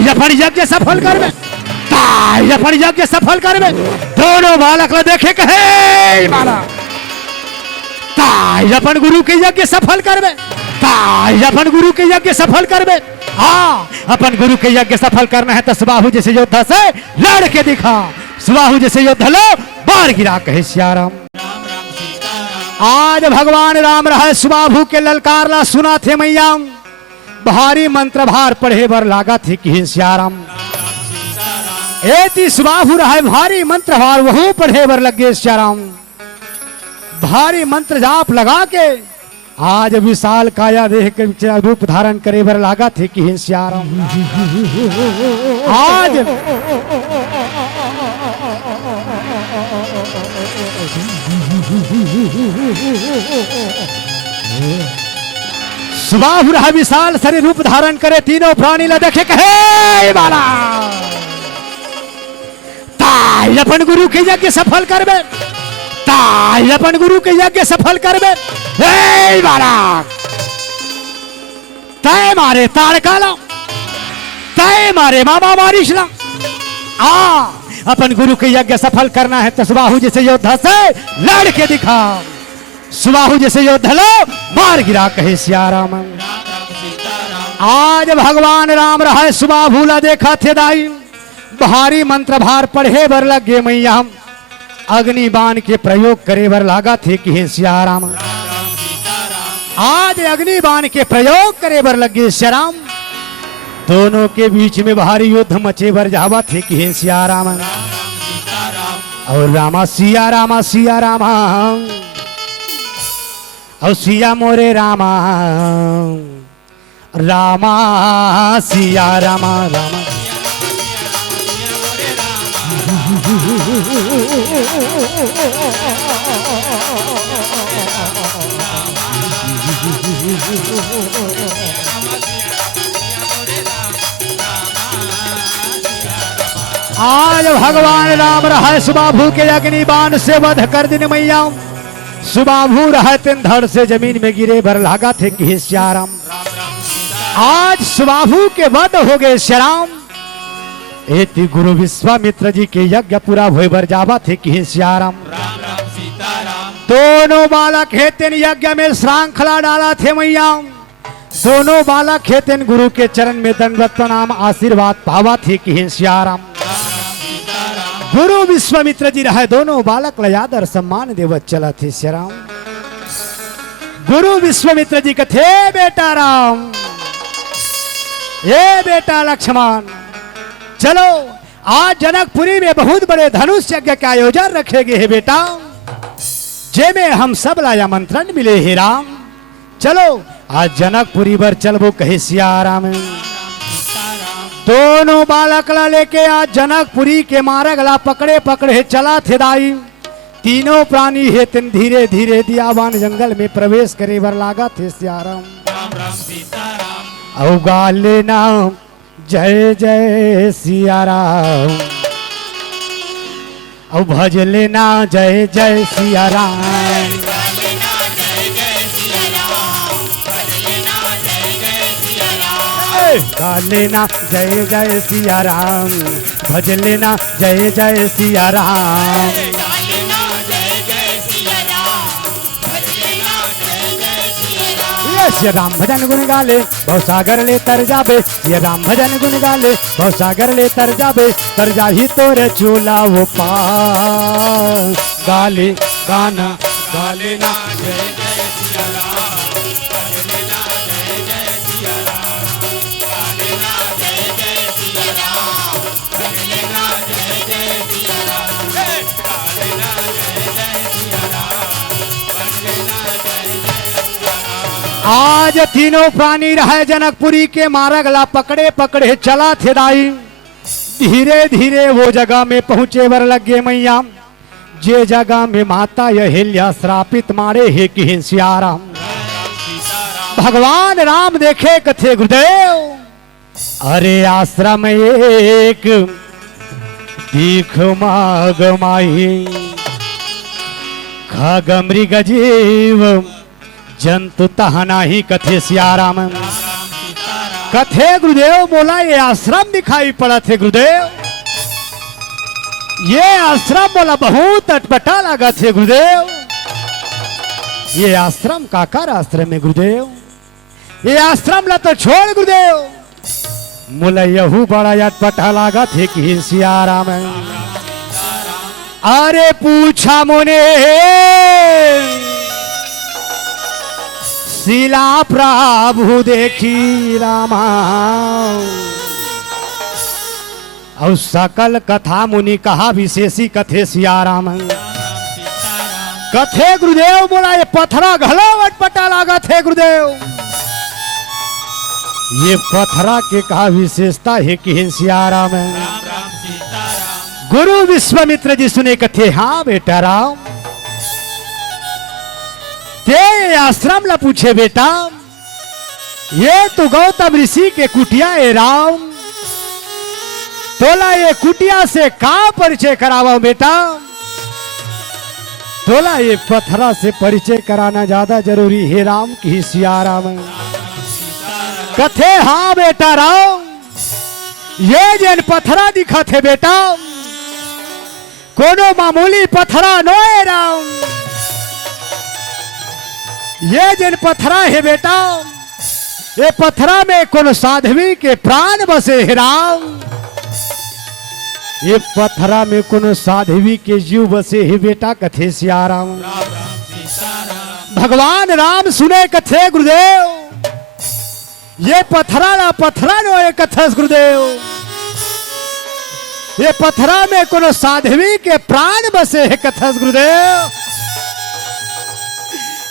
अपन यज्ञ सफल कर ताई अपन यज्ञ सफल करबे। दोनों बालक ला देखे कहे माला ताई अपन गुरु के यज्ञ सफल करबे। ताई अपन गुरु के यज्ञ सफल करबे। हाँ अपन गुरु के यज्ञ सफल करना है तो सुबाहु जैसे योद्धा से लड़ के दिखा। सुबाहु जैसे योद्धा लो बार गिरा कहे सियाराम। आज भगवान राम रहे सुबाहु के ललकार ला सुना थे मैया। भारी मंत्र भार पढ़े बर लागा थे कि सियाराम। एती सुबाहु रहे भारी मंत्र भार वहू पढ़े बर लगे सियाराम। भारी मंत्र जाप लगा के आज विशाल काया देह के रूप धारण करे बर लागा थे कि सियाराम। आज सुबाहु रहा विशाल शरीर रूप धारण करे। तीनों प्राणी ला देखे कहे बाला ताई अपन गुरु के यज्ञ सफल करबे। ताई अपन गुरु के यज्ञ सफल करबे। हे बाला तय मारे ताड़काला तय मारे मामा मारिशला। अपन गुरु के यज्ञ सफल करना है तो सुबाहु जैसे योद्धा से लड़ के दिखा। सुबाहु जैसे योद्धा लो मार गिरा कहे सियाराम। आज भगवान राम रहा सुबाहु ला देखा थे दाई। भारी मंत्र भार पढ़े बर लगे मैया। अग्नि बाण के प्रयोग करे बर लागा थे कि सियाराम। आज अग्नि बाण के प्रयोग करे बर लगे सियाराम। दोनों के बीच में भारी युद्ध मचे बर जावा थे कि सियाराम। और रामा सिया रामा सिया रामा और सिया मोरे रामा रामा सिया रामा रामा। आज भगवान राम रहे सुबाहु के अग्नि बाण से वध कर दिन मैया। सुबाहु रहते धड़ से जमीन में गिरे भर लागा थे कि सियाराम। आज सुबाहु के वध हो गए सियाराम। एति गुरु विश्वामित्र जी के यज्ञ पूरा हुए भर जावा थे कि सियाराम। दोनों बालक हेतन यज्ञ में श्रृंखला डाला थे मैया। दोनों बालक हेतन गुरु के चरण में दंडवत प्रणाम आशीर्वाद पावा थे कि सियाराम। गुरु विश्वामित्र जी रहे दोनों बालक लयादर सम्मान देवत चला थे सियाराम। गुरु विश्वामित्र जी कथे बेटा राम ये बेटा लक्ष्मण चलो आज जनकपुरी में बहुत बड़े धनुष यज्ञ के आयोजन रखे गए है बेटा। जे में हम सब लाया मंत्रण मिले हे राम। चलो आज जनकपुरी पर चलबो कहे सियाराम। दोनों बालक ला लेके आज जनकपुरी के मार्ग ला पकड़े पकड़े चला थे दाई। तीनों प्राणी हेतन धीरे धीरे दियावान जंगल में प्रवेश करे बर लागा थे सियाराम। औ गाले नाम जय जय सियाराम। औ भजले ना जय जय सियाराम। गा लेना जय जय सिया राम। भज लेना जय जय सिया राम। ये राम भजन गुण गाले बहु सागर ले तर जाबे। ये राम भजन गुण गाले बहु सागर ले तर जाबे। तर जाही तोरे चूला वो पा गाले गाना गाले ना जय जय सिया राम। आज तीनों प्राणी रहे जनकपुरी के मार्ग ला पकड़े पकड़े चला थे दाई। धीरे धीरे वो जगह में पहुंचे बर लगे मैया। जे जगह में माता अहिल्या श्रापित मारे हे कि सियाराम। भगवान राम देखे कथे गुरुदेव अरे आश्रम एक दीख माग माही। खग मृग जीव जंतु तहना ही कथे सियाराम। कथे गुरुदेव बोला ये आश्रम दिखाई पड़ा थे गुरुदेव। ये आश्रम बोला बहुत अटपटा लगा थे गुरुदेव। ये आश्रम काकर आश्रम है गुरुदेव। ये आश्रम ला तो छोड़ गुरुदेव। मुला यहू बड़ा अटपटा लगा थे कि सियाराम। अरे पूछा मोने शिला प्रभु देखी रामा और सकल कथा मुनि कहा विशेषी कथे सियाराम। कथे गुरुदेव बोला ये पथरा घलो अटपटा लागा थे गुरुदेव। ये पथरा के कहा विशेषता है कि सियाराम। गुरु विश्वामित्र जी सुने कथे हाँ बेटा राम। ते आश्रम ला पूछे बेटा ये तो गौतम ऋषि के कुटिया है राम। तोला ये कुटिया से का परिचय करावा बेटा। तोला ये पथरा से परिचय कराना ज्यादा जरूरी है राम की सियाराम। कथे हाँ बेटा राम। ये जन पथरा दिखा थे बेटा कोनो मामूली पथरा नो है राम। ये जन पथरा है बेटा ये पथरा में कोनो साध्वी के प्राण बसे है राम। ये पथरा में कोनो साध्वी के जीव बसे है बेटा कथे सियाराम। भगवान राम सुने कथे गुरुदेव। ये पथरा नो ये कथस गुरुदेव। ये पथरा में कोनो साध्वी के प्राण बसे है कथस गुरुदेव।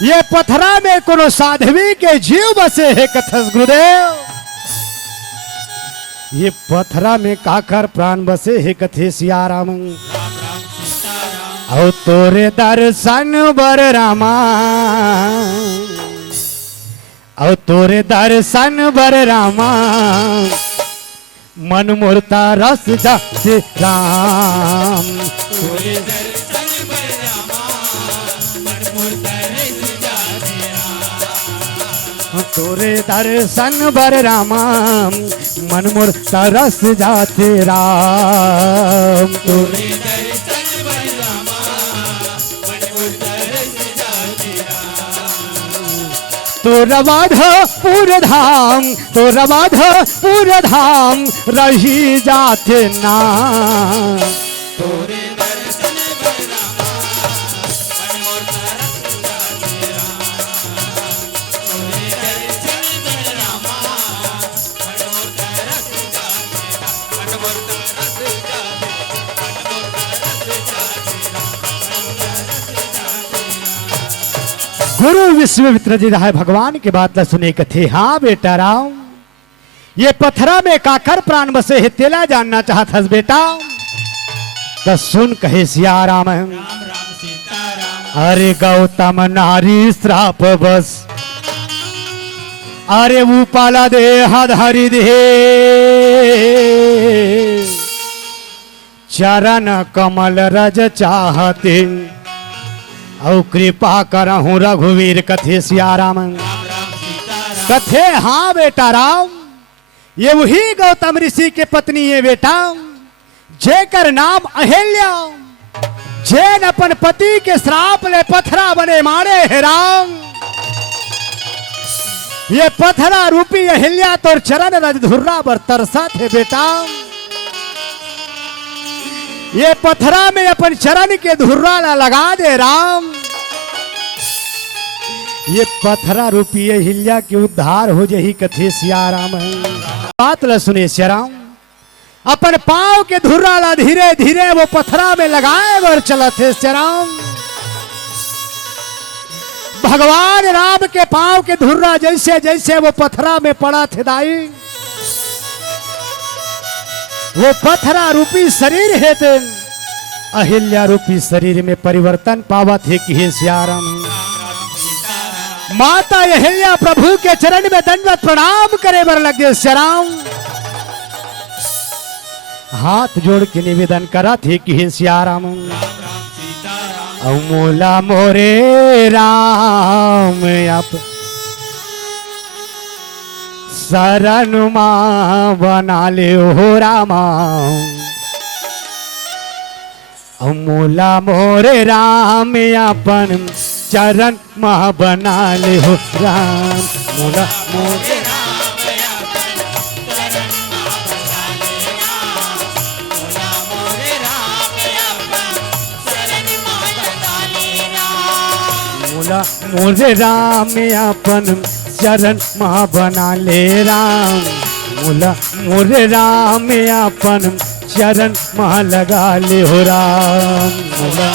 ये पथरा में कोनो साध्वी के जीव बसे है कथस गुरुदेव। ये पथरा में काकर प्राण बसे है कथे सियाराम। औ तोरे दर्शन बर रामा औ तोरे दर्शन बर रामा मन मुरता रस जाते राम। तोरे दर्शन बर रामा मन मुरता रस जाते राम। तोरे दर्शन बर रामा मन मुरता रस जाते राम। तोरे दर्शन बर रामा मन मुरता रस जाते राम। तोरा माधोपुर धाम तोरा माधोपुर धाम रही जाते नाम। तोरे दर्शन बर रामा मन मुरता रस जाते राम। तोरे दर्शन बर रामा मन मुरता रस जाते राम। मन मुरता रस जाते मन मुरता रस जाते। गुरु विश्वामित्र जी रहा भगवान की बात सुने कथे हाँ बेटा राम। ये पथरा में काकर प्राण बसे है तेला जानना चाहत हस बेटा। तो सुन कहे सियाराम। अरे गौतम नारी श्राप बस अरे वो पाला दे हरि दे चरण कमल रज चाहते औ कृपा करहूं रघुवीर कथे सियाराम। कथे हाँ बेटा राम। ये वही गौतम ऋषि के पत्नी है बेटा जेकर नाम अहिल्या। जैन अपन पति के श्राप ले पथरा बने मारे है राम। ये पथरा रूपी अहिल्या तोर चरण रज धुर्रा बर तरसा थे बेटा। ये पथरा में अपन चरण के धुर्रा लगा दे राम। ये पथरा रूपी अहिल्या के उद्धार हो जही कथे सियाराम। बात ल सुने सियाराम। अपन पांव के धुर्रा ला धीरे धीरे वो पथरा में लगाए बर चला थे सियाराम। भगवान राम के पांव के धुर्रा जैसे जैसे वो पथरा में पड़ा थे दाई वो पथरा रूपी शरीर है थे अहिल्या रूपी शरीर में परिवर्तन पावा थे कि हे सियाराम। माता अहिल्या प्रभु के चरण में दंडवत प्रणाम करे बर लगे सियाराम। हाथ जोड़ के निवेदन करा थे कि हे सियाराम। मोला मोरे राम आप शरण मां बना ले हो रामा। मोला मोरे राम अपन चरण मह बना ले हो राम। मोला मोरे मोला मोरे राम अपन चरण मह बना ले राम। मोला मोरे राम अपन चरण मह लगा ले हो राम। मोला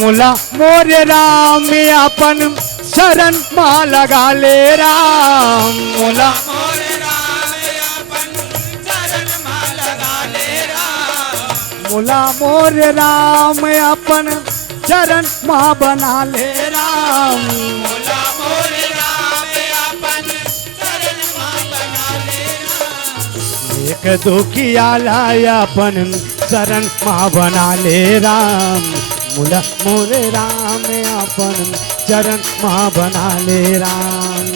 मोला मोरे राम अपन शरण मह लगा ले राम। मोला मोला मोरे राम अपन चरण मह बना ले राम। एक दुखिया लाया अपन शरण मह बना ले राम। मोला मोरे राम अपन चरण मह बना ले राम।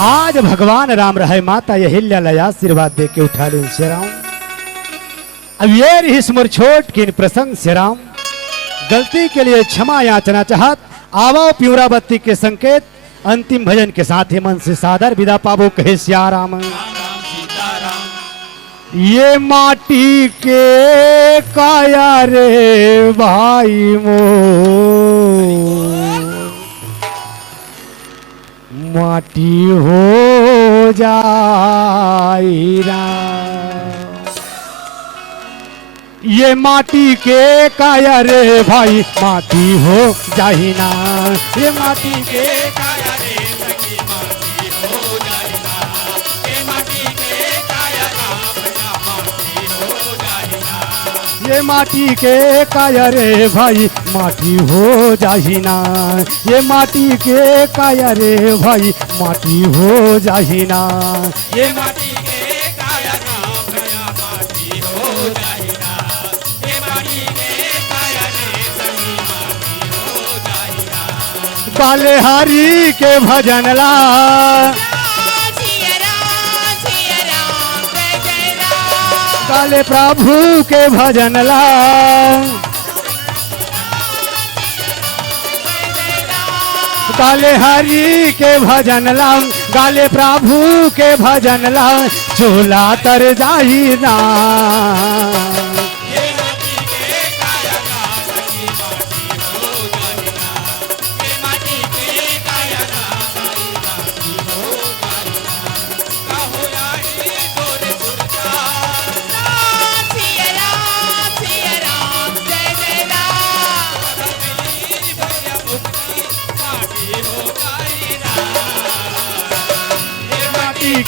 आज भगवान राम रहे माता अहिल्या लया आशीर्वाद दे के उठा ले श्री राम। अब ये रही स्मर छोट किन प्रसंग श्री राम। गलती के लिए क्षमा याचना चाहत आवो प्यूराबत्ती के संकेत अंतिम भजन के साथ ही मन से सादर विदा पाबो कहे श्या राम। ये माटी के काया रे भाई मो माटी हो जाई राम। ये माटी के काया रे भाई माटी हो जाई ना। ये माटी के काया रे सखी माटी हो जाई ना। ये माटी के काया माटी हो जाई ना। ये माटी के काया रे भाई माटी हो जाही ना। ये माटी के काया रे भाई माटी हो जाही ना। ये माटी के काया माटी हो जाही ना। ये माटी के काया रे सखी माटी हो जाही ना। बालेहारी के भजन ला काले प्रभु के भजन ला काले हरि के भजन ला गाले प्रभु के भजन ला झूला तर जाही ना।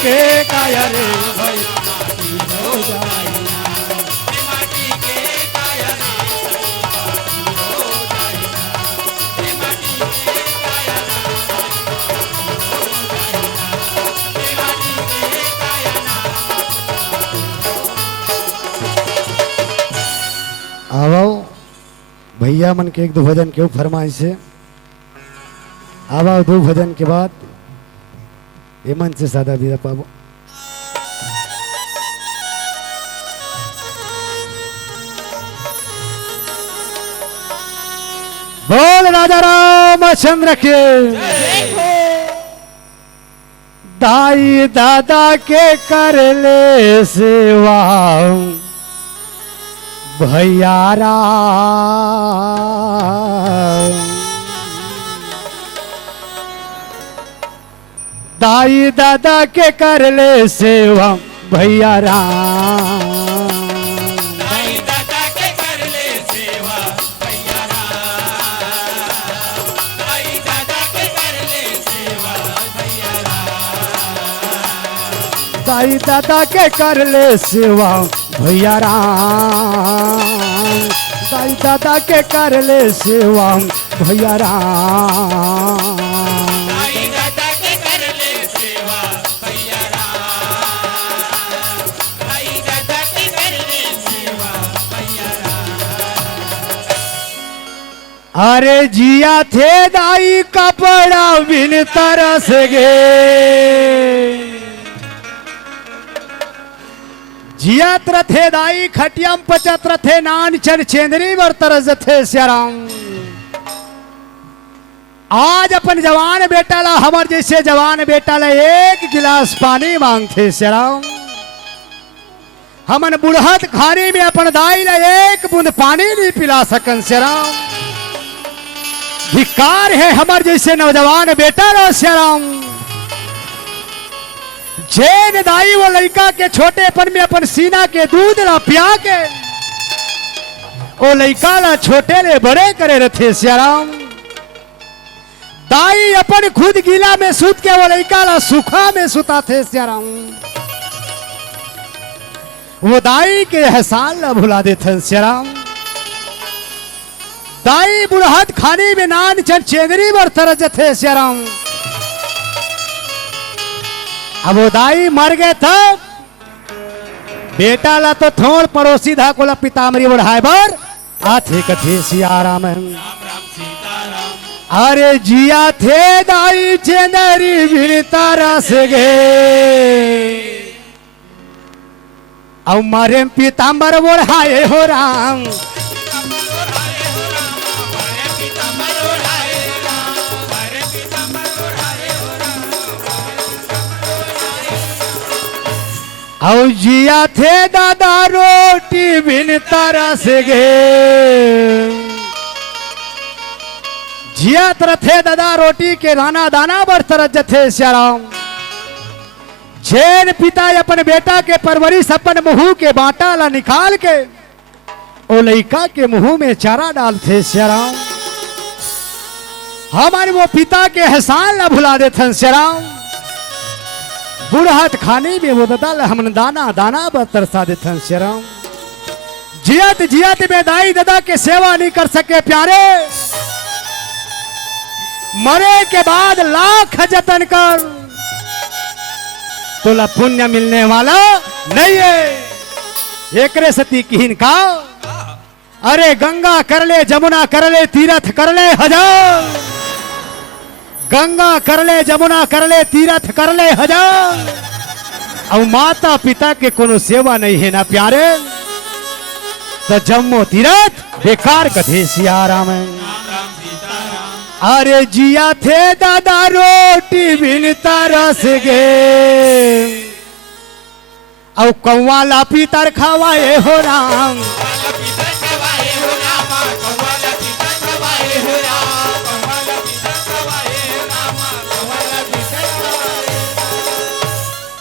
के काया रे भाई माटी हो जाई ना। ये माटी के काया माटी हो जाई ना। ये माटी के काया ये माटी के काया आओ भैया मन के एक दो भजन के फरमाइश है। आओ दो भजन के बाद ये मन से सादा विदा पाबो। बोल राजा रामचंद्र के दाई दादा के कर ले सेवा भैया दाई दादा के कर ले सेवा भैया राम। दाई दादा के कर ले सेवा भैया राम। दाई दादा के कर ले सेवा भैया राम। दाई दादा के कर ले सेवा भैया राम, दाई दादा के कर ले सेवा भैया राम। दाई दादा के कर ले सेवा भैया राम, दाई दादा के कर ले सेवा भैया राम। अरे जिया थे दाई कपड़ा बिन तरस गे, जियात्र थे दाई खटियम पचत्र थे नान चन चेंदरी वर तरस थे श्याराम। आज अपन जवान बेटा ला हमर जैसे जवान बेटा ला एक गिलास पानी मांगते श्याराम। हमन बुढ़त खाने में अपन दाई ला एक बूंद पानी नहीं पिला सकन श्याराम। धिक्कार है हमर जैसे नौजवान बेटा ला श्याराम। जैन दाई वो लड़का के छोटेपन में अपन सीना के दूध ला पिया के ओ लड़का ला छोटे ले बड़े करे रथे श्याराम। दाई अपन खुद गीला में सुत के वो लड़का ला सूखा में सुता थे श्याराम। वो दाई के एहसान ला भुला देते श्याराम। दाई बुढ़हत खाने में नान चन चेंगरी बर तरज थे श्याराम। अब वो दाई मर गए तब बेटा ला तो थोड़ पड़ोसी धा को ला पितामरी बढ़ाए बर आथे कथे सियाराम। अरे जिया थे दाई चेंदरी बिन तरस गे, अब मारे पिताम्बर बढ़ाए हो राम। औ जिया थे दादा रोटी बिन तरस गे, जिया तर थे दादा रोटी के दाना दाना बर तरस थे श्याराम। जैन पिता अपन बेटा के परवरिश अपन मुंह के बाटा ला निकाल के ओ लइका के मुंह में चारा डालते श्याराम। हमारे वो पिता के एहसान ला भुला देते श्याराम। बुढ़हत खाने में वो दादा हमन दाना दाना बर तरसा देते श्याराम। जियत जियत में दाई दादा के सेवा नहीं कर सके प्यारे, मरे के बाद लाख जतन कर तोला पुण्य मिलने वाला नहीं है। एकरे सती किहिन का अरे गंगा कर ले जमुना कर ले तीर्थ कर ले हजार, गंगा कर ले जमुना कर ले तीर्थ कर ले हजार। अब माता पिता के कोनो सेवा नहीं है ना प्यारे, तो जम्मो तीर्थ बेकार कथे सियाराम। अरे जिया थे दादा रोटी बिन तरस गे, औ कौवा ला पीतर खवाए हो राम।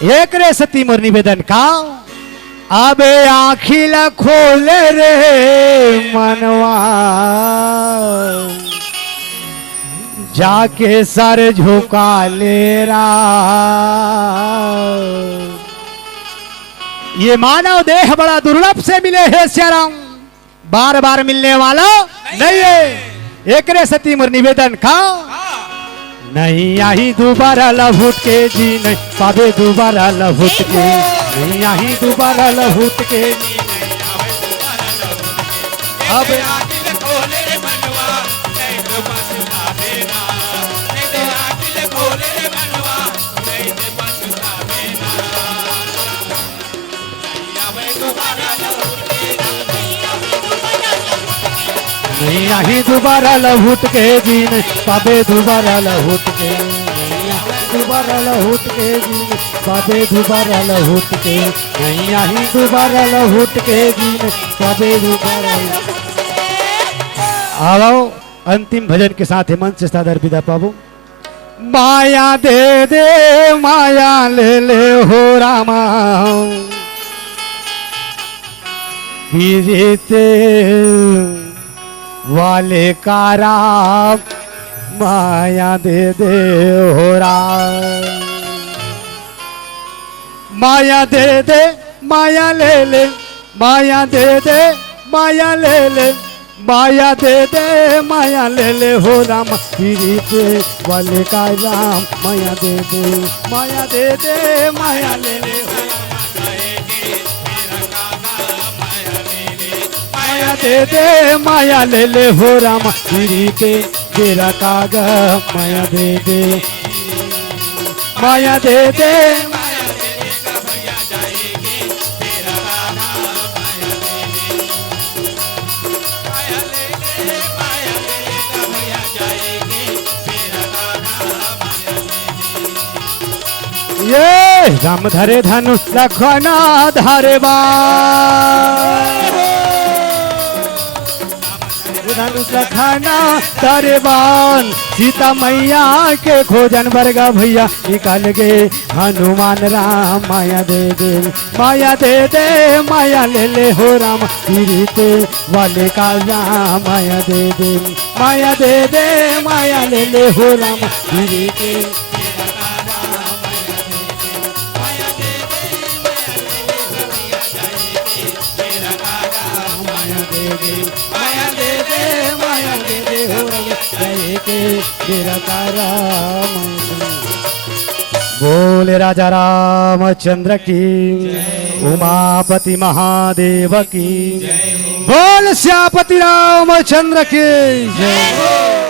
एक रे सती मोर निवेदन का अबे आँखी ला खोले रे मनवा, जाके सर झुका ले रहा। ये मानव देह बड़ा दुर्लभ से मिले है श्याराम, बार बार मिलने वाला नहीं है। एक रे सती मोर निवेदन का नहीं आई दोबारा लहुट के जी नहीं पावे दोबारा लहुट के, नहीं आई दोबारा लहुट के जी अब नहीं आई दोबारा लहुट के जीन पाबे दोबारा लहुट के, दोबारा लहुट के जीन पाबे दोबारा लहुट के, नहीं आई दोबारा लहुट के जीन पाबे दोबारा। आओ अंतिम भजन के साथ मंच से सादर विदा पाबू। माया दे दे माया ले ले हो रामा, बीते वाले का राम माया दे दे हो राम। माया दे दे माया ले ले माया दे दे माया ले ले, माया दे दे माया ले ले हो राम, पीड़िते वाले का राम, माया दे दे माया दे दे माया ले ले हो माया दे दे माया ले ले हो राम, पीड़िते तेरा कागा, माया दे दे माया दे दे ये राम धरे धनुष लखना धारे धनुष लखना धारे बाण, सीता मैया के खोजन वर्गा भैया निकाल गए हनुमान राम, माया दे दे माया दे दे माया ले ले हो राम, पीड़िते वाले का राम, माया दे दे माया दे दे माया ले ले हो राम, पीड़िते माया दे दे माया दे दे हो राम, जय के तेरा राम। बोले राजा रामचंद्र की, उमापति महादेव की, बोल श्यापति रामचंद्र की जय।